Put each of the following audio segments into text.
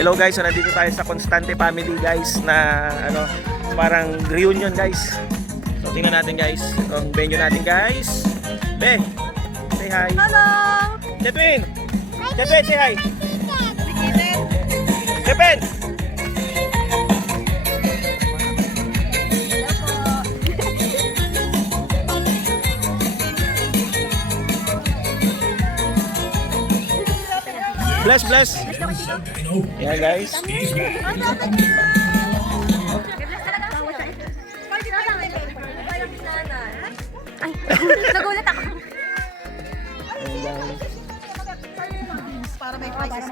Hello guys, so nandito tayo sa Constante Family guys na ano, parang reunion guys. So tingnan natin guys, ang venue natin guys. Be, say hi. Hello! Jepin! Jepin, say hi. Jepin! Bless, bless. Yeah guys. Ay, nagulat ako. Para may prizes.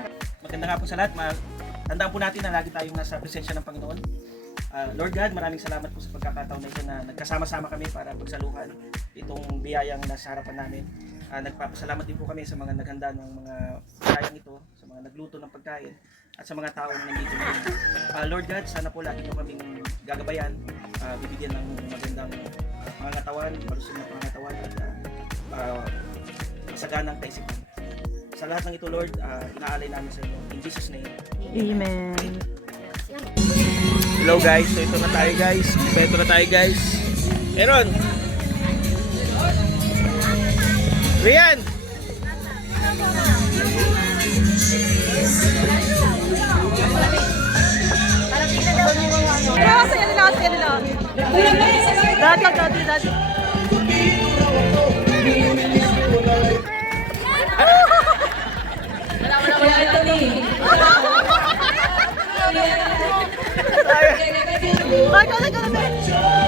Maganda nga po sa lahat. Tandaan po natin na lagi tayong nasa presensya ng Panginoon. Lord God, maraming salamat po sa pagkakataon na ito na nagkasama-sama kami para pagsaluhan itong biyayang nasa harapan namin. Nagpapasalamat din po kami sa mga naghanda ng mga biyayang ito, sa mga nagluto ng pagkain, at sa mga taong nandito ngayon. Lord God, sana po lagi nyo kaming gagabayan, bibigyan ng magandang pangangatawan, malusog na pangangatawan, at masaganang kaisipan. Sa lahat ng ito, Lord, inaalay namin sa inyo. In Jesus' name. Amen. Hello guys, so ito na tayo guys. Ito na tayo guys. Aaron! Rian! Saya nila. Dati. Wala.